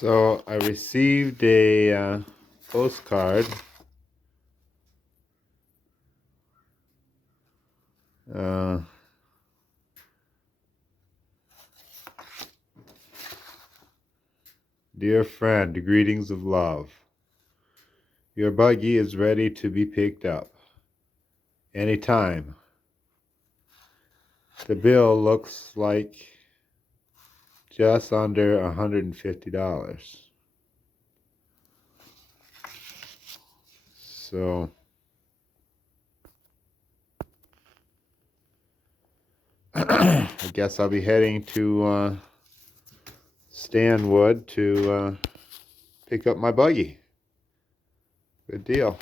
So I received a postcard. Uh, Dear friend, greetings of love. Your buggy is ready to be picked up anytime. The bill looks like just under $150. So I guess I'll be heading to Stanwood to pick up my buggy. Good deal.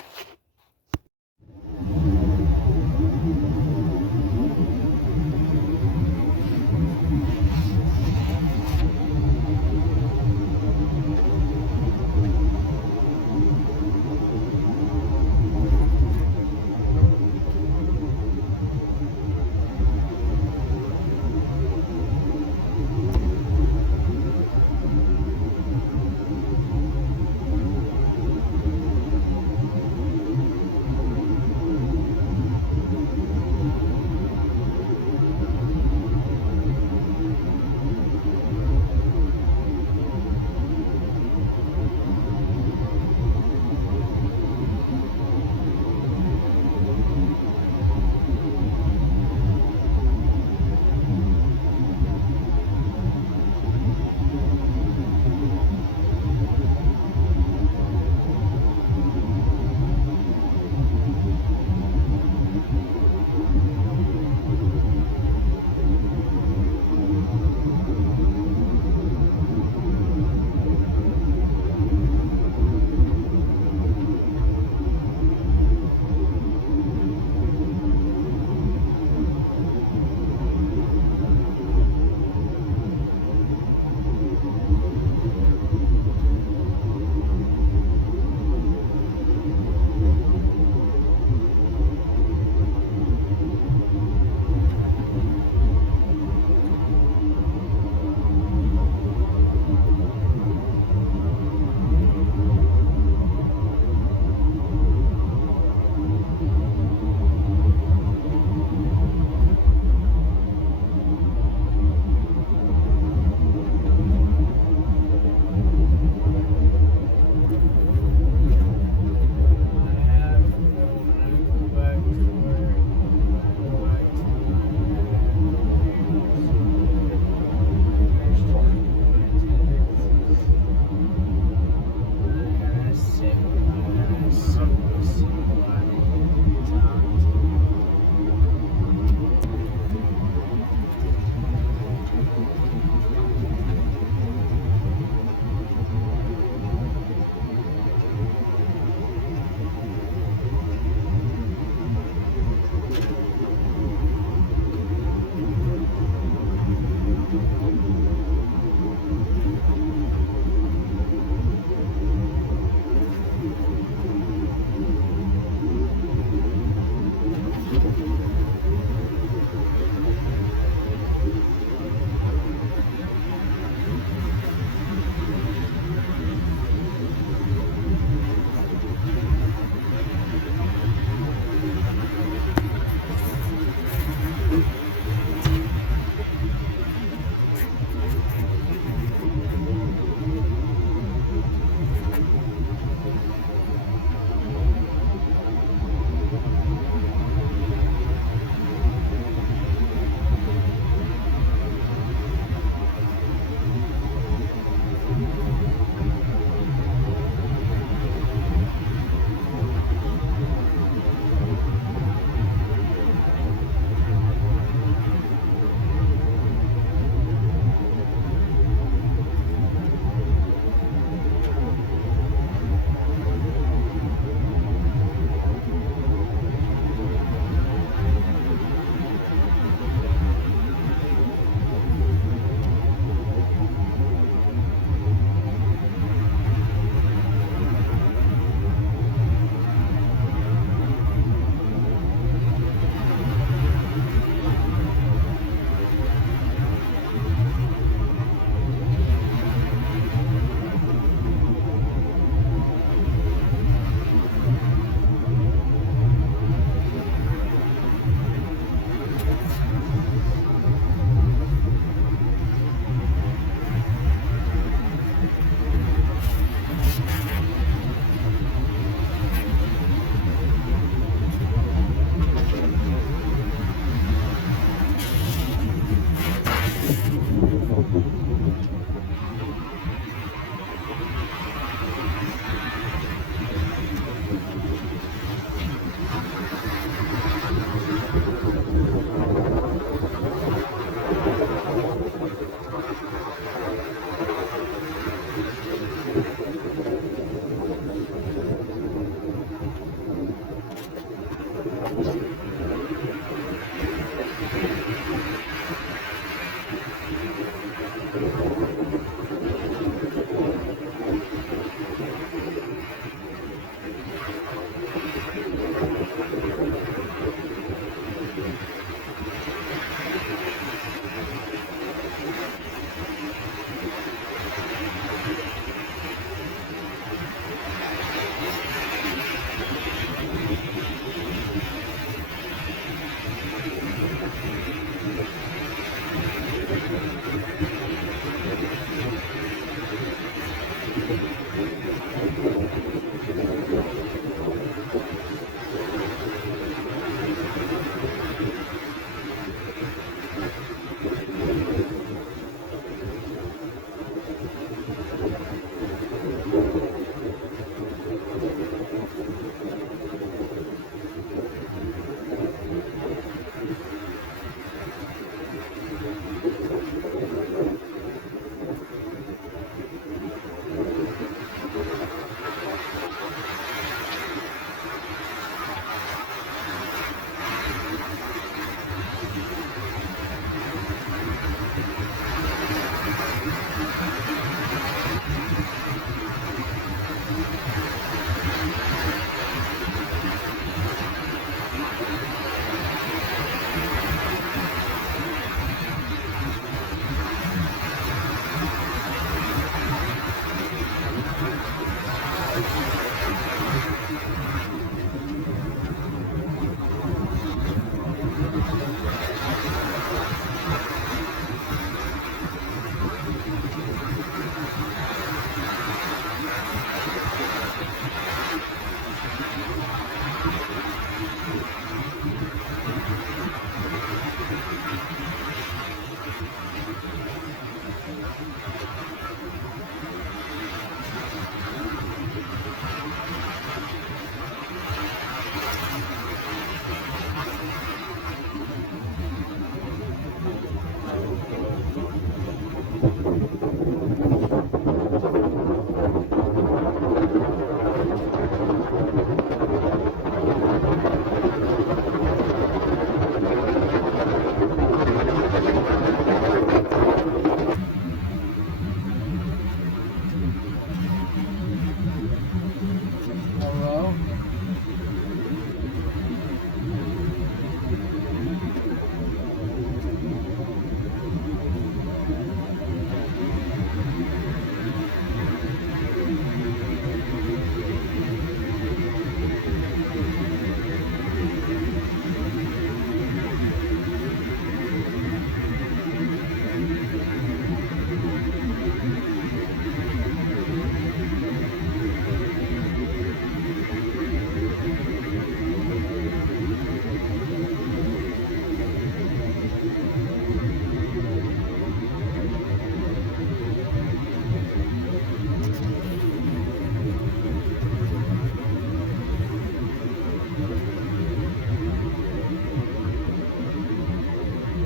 Hello?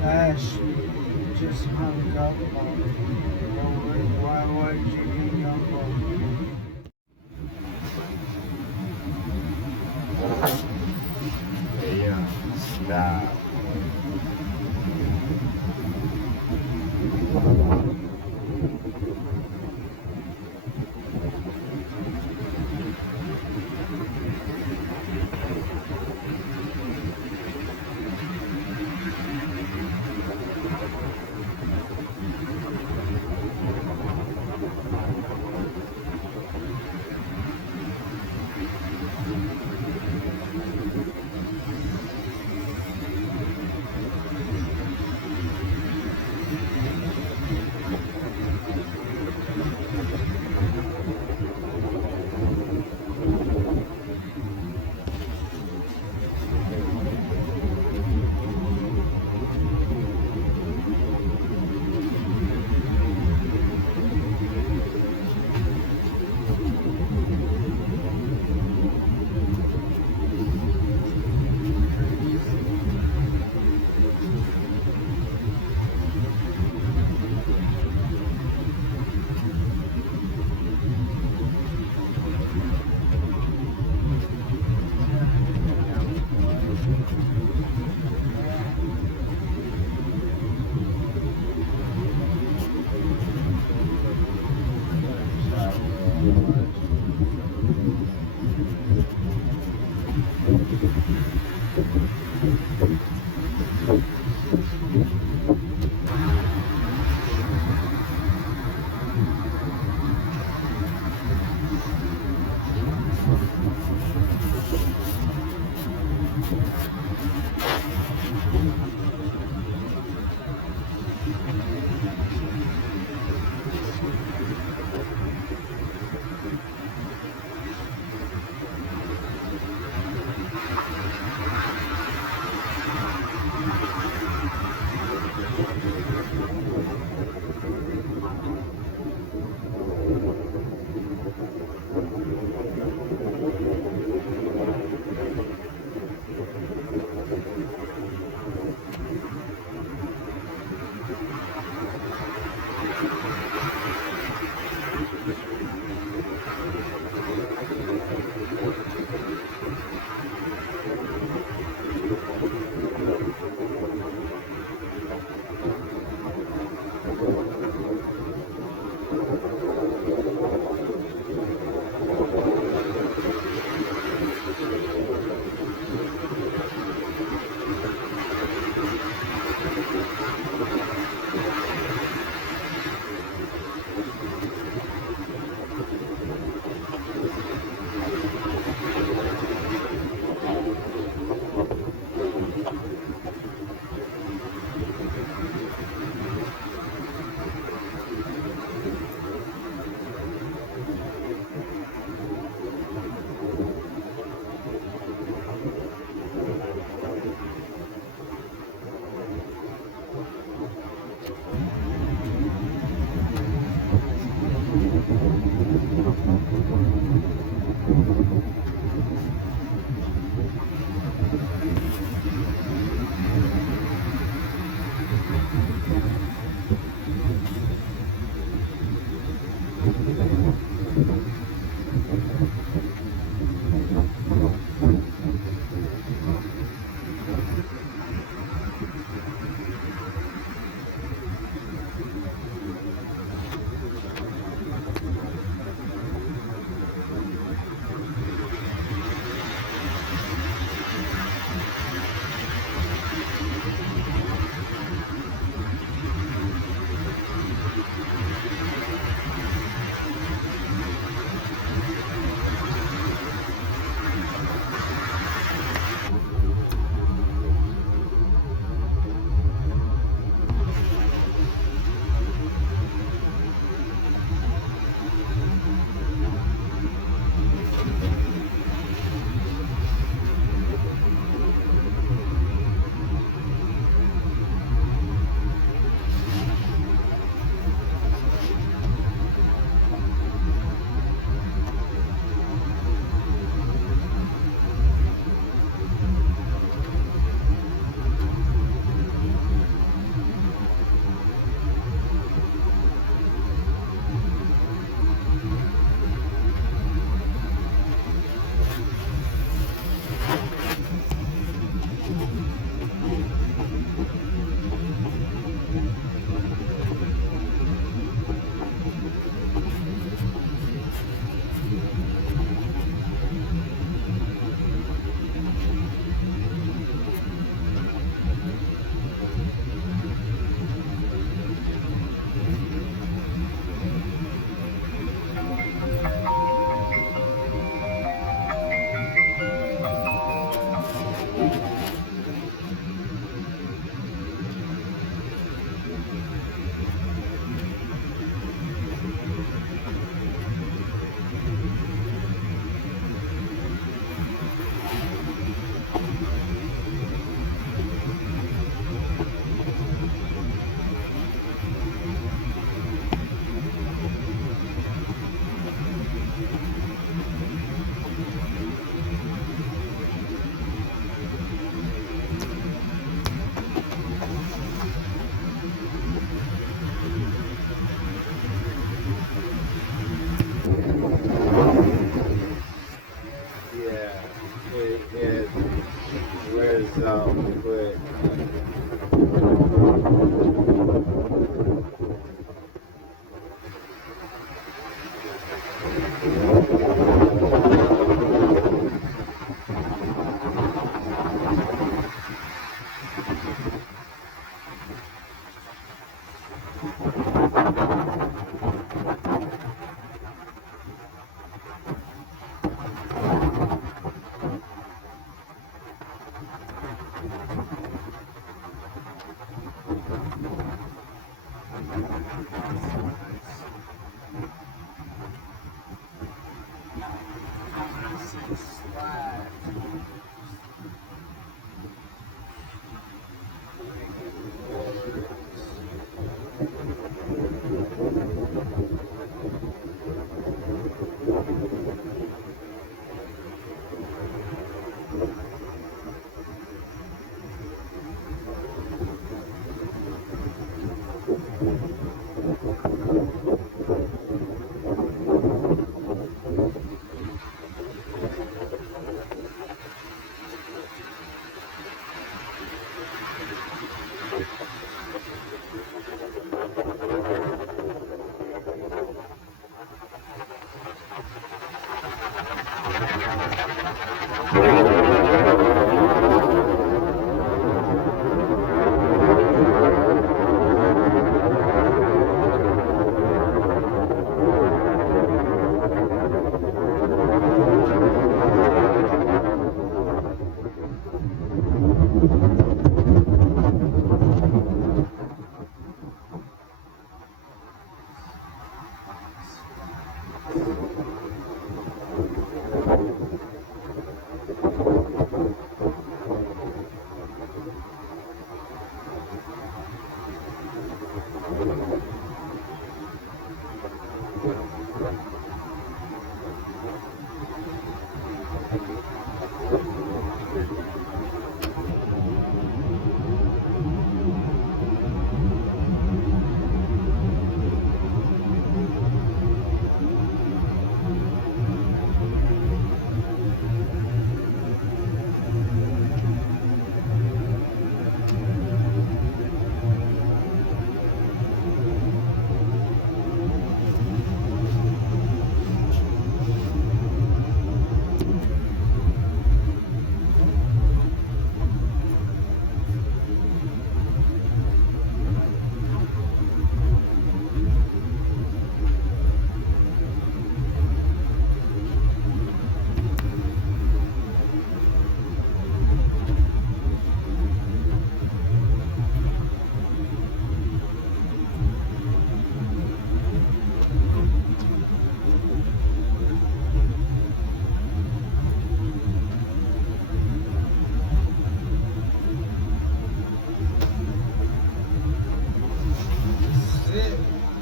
Ash, you just hung up on me. Why would you hang up on me? Yeah, stop.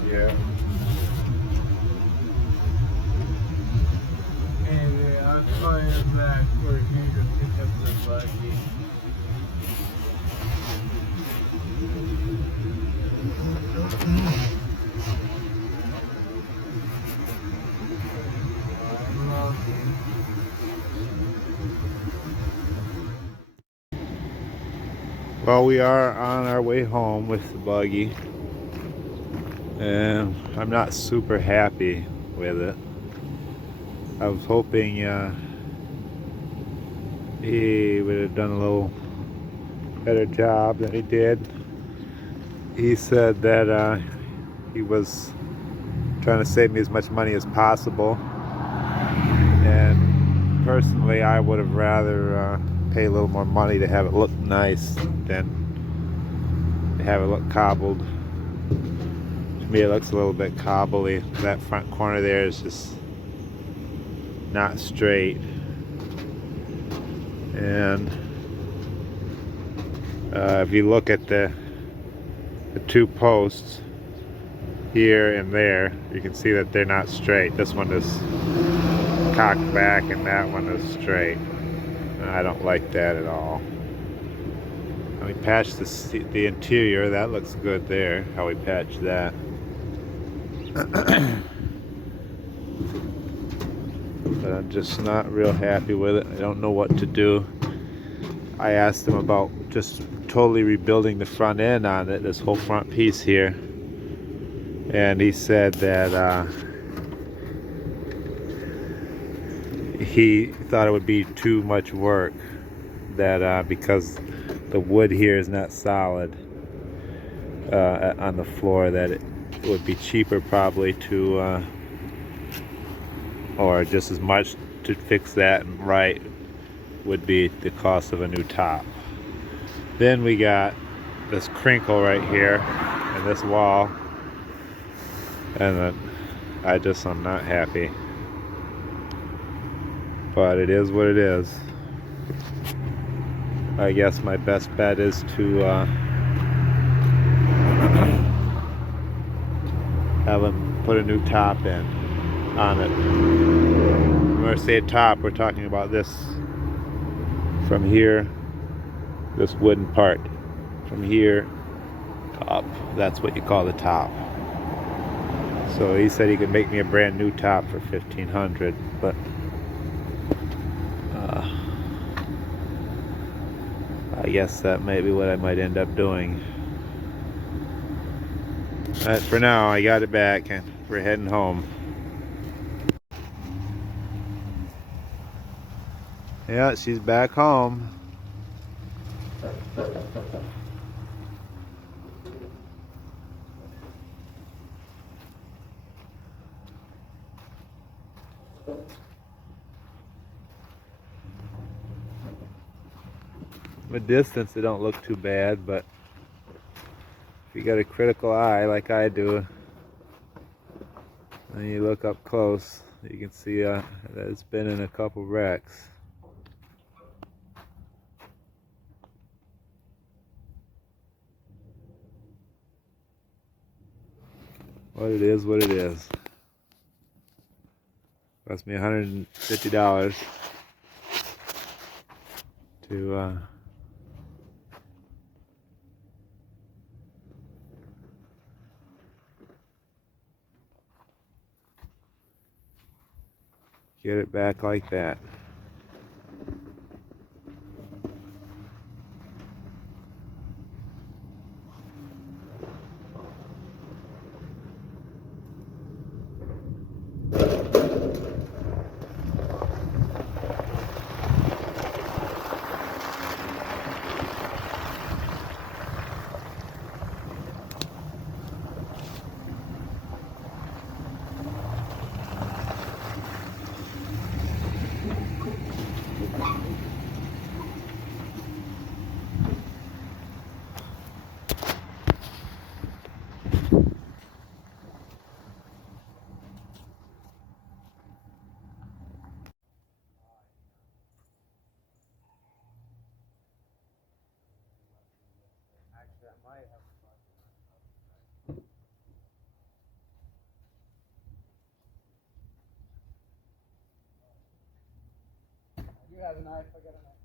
Yeah. And I'll call you back for you to pick up the buggy. I love you. Well, we are on our way home with the buggy, and I'm not super happy with it. I was hoping he would have done a little better job than he did. He said that he was trying to save me as much money as possible, and personally I would have rather pay a little more money to have it look nice than to have it look cobbled. To me it looks a little bit cobbly. That front corner there is just not straight, and if you look at the two posts here and there, you can see that they're not straight. This one is cocked back and that one is straight. I don't like that at all. And we patched the interior. That looks good there, how we patched that. But I'm just not real happy with it. I don't know what to do. I asked him about just totally rebuilding the front end on it, this whole front piece here, and he said that he thought it would be too much work, that because the wood here is not solid on the floor, that it would be cheaper probably to or just as much to fix that right would be the cost of a new top. Then we got this crinkle right here in this wall, And then I'm not happy. But it is what it is. I guess my best bet is to have him put a new top in on it. When I say top, we're talking about this from here, this wooden part. From here to up, that's what you call the top. So he said he could make me a brand new top for $1,500, but I guess that may be what I might end up doing. But for now, I got it back and we're heading home. Yeah, she's back home. From a distance, it don't look too bad, but if you got a critical eye like I do, and you look up close, you can see that it's been in a couple wrecks. What it is, what it is. Cost me $150 to get it back like that. You have a knife, I got a knife.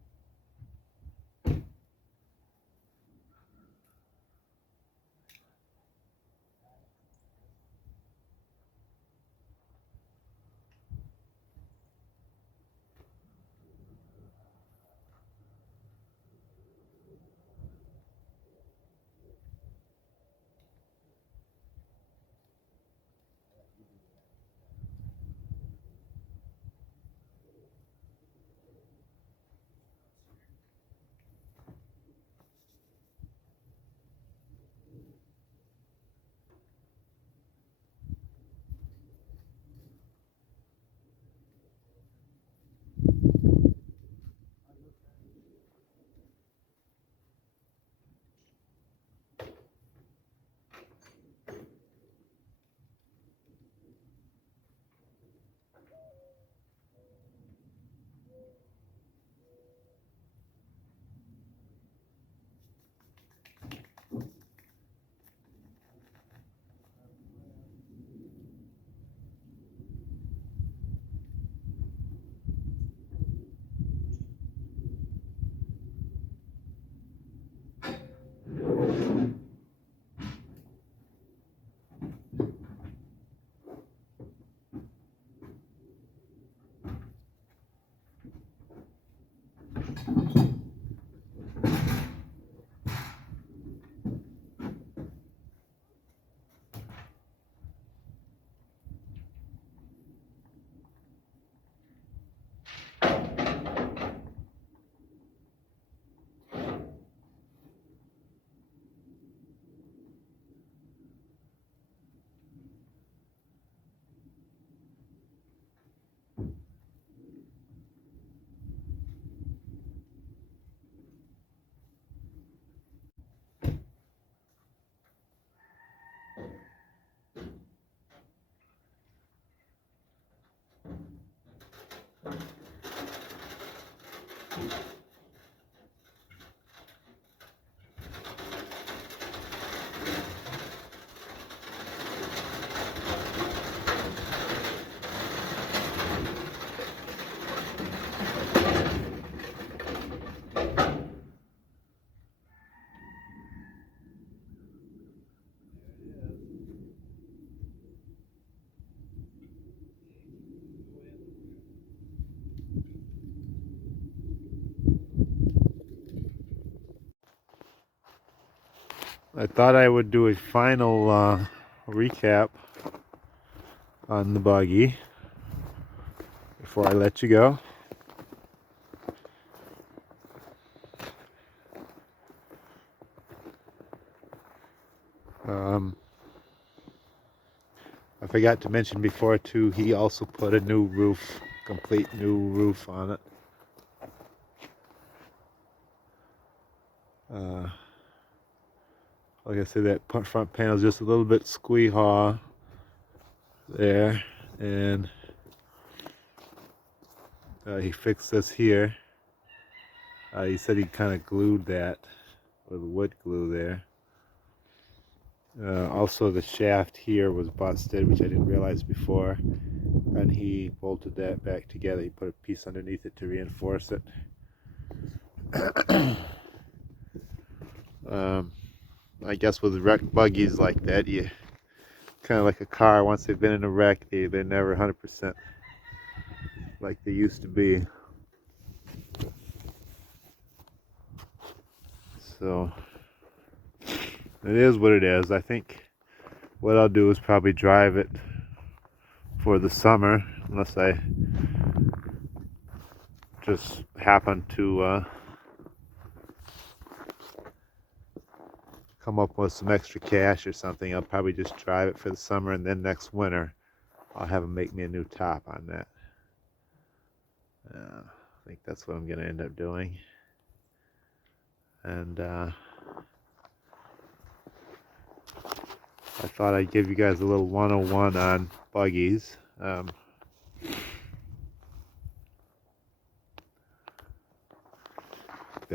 I thought I would do a final recap on the buggy before I let you go. I forgot to mention before too, he also put a new roof, complete new roof on it. Like I said, that front panel is just a little bit squee-haw there, and he fixed this here. He said he kind of glued that with wood glue there. Also, the shaft here was busted, which I didn't realize before, and he bolted that back together. He put a piece underneath it to reinforce it. I guess with wrecked buggies like that, you kind of like a car. Once they've been in a wreck, they're never 100% like they used to be. So it is what it is. I think what I'll do is probably drive it for the summer, unless I just happen to come up with some extra cash or something. I'll probably just drive it for the summer, and then next winter I'll have them make me a new top on that. I think that's what I'm going to end up doing. And I thought I'd give you guys a little 101 on buggies.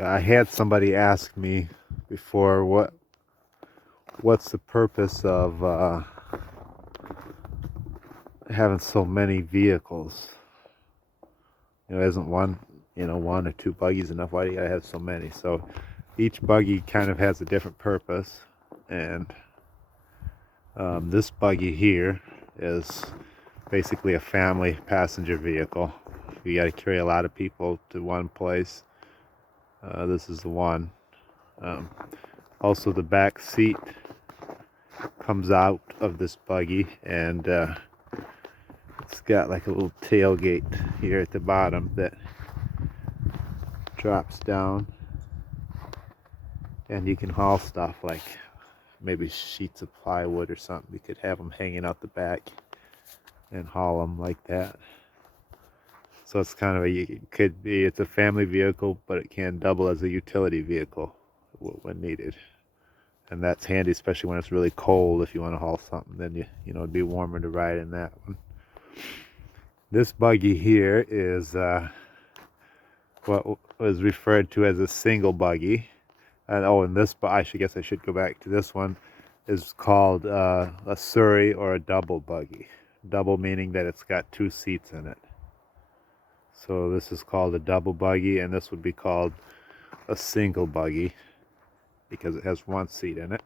I had somebody ask me before what's the purpose of having so many vehicles. Isn't one or two buggies enough? Why do you gotta have so many? So each buggy kind of has a different purpose, and this buggy here is basically a family passenger vehicle. You got to carry a lot of people to one place. This is the one. Also, the back seat comes out of this buggy, and it's got like a little tailgate here at the bottom that drops down, and you can haul stuff like maybe sheets of plywood or something. You could have them hanging out the back and haul them like that. So it's kind of it's a family vehicle, but it can double as a utility vehicle when needed. And that's handy, especially when it's really cold. If you want to haul something, then it'd be warmer to ride in that one. This buggy here is what was referred to as a single buggy. And this, I guess I should go back to this one, is called a Surrey or a double buggy. Double meaning that it's got two seats in it. So this is called a double buggy, and this would be called a single buggy because it has one seat in it.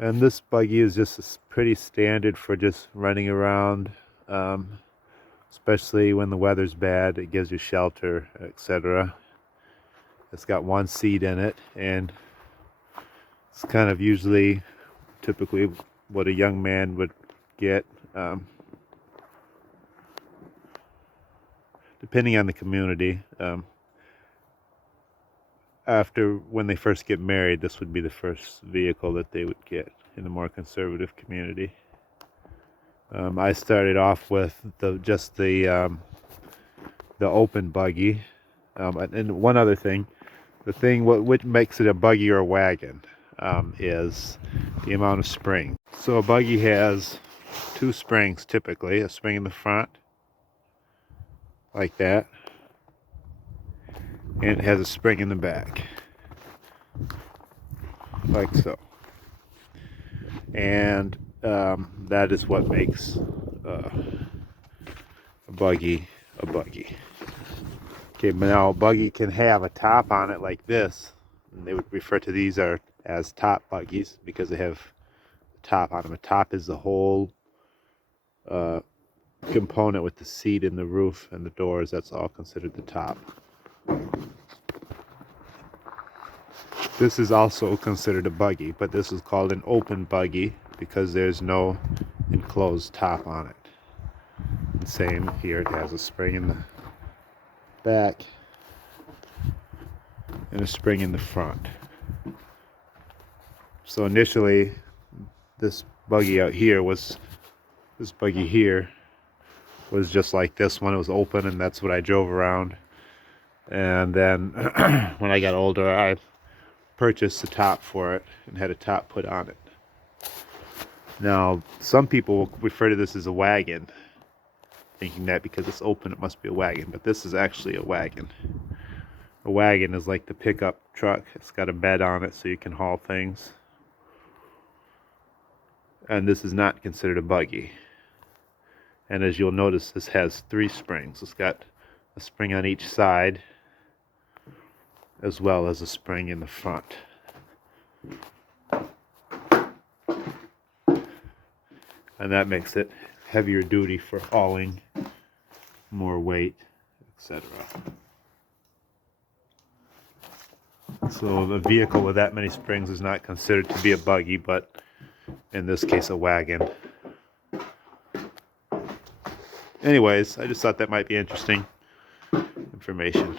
And this buggy is just pretty standard for just running around, especially when the weather's bad. It gives you shelter, etc. It's got one seat in it, and it's kind of typically what a young man would get, depending on the community. After when they first get married, this would be the first vehicle that they would get in a more conservative community. I started off with the open buggy, and one other thing. The thing which makes it a buggy or a wagon is the amount of spring. So a buggy has two springs typically, a spring in the front, like that, and it has a spring in the back, like so. And that is what makes a buggy a buggy. Okay, but now a buggy can have a top on it like this, and they would refer to these as top buggies because they have a top on them. A top is the whole component with the seat and the roof and the doors. That's all considered the top. This is also considered a buggy, but this is called an open buggy because there's no enclosed top on it. And same here, it has a spring in the back and a spring in the front. So initially, this buggy was just like this one. It was open, and that's what I drove around. And then when I got older, I purchased the top for it and had a top put on it. Now, some people will refer to this as a wagon, thinking that because it's open it must be a wagon, but this is actually a wagon. A wagon is like the pickup truck. It's got a bed on it so you can haul things. And this is not considered a buggy. And as you'll notice, this has 3 springs. It's got a spring on each side as well as a spring in the front. And that makes it heavier duty for hauling more weight, etc. So a vehicle with that many springs is not considered to be a buggy, but in this case a wagon. Anyways, I just thought that might be interesting information.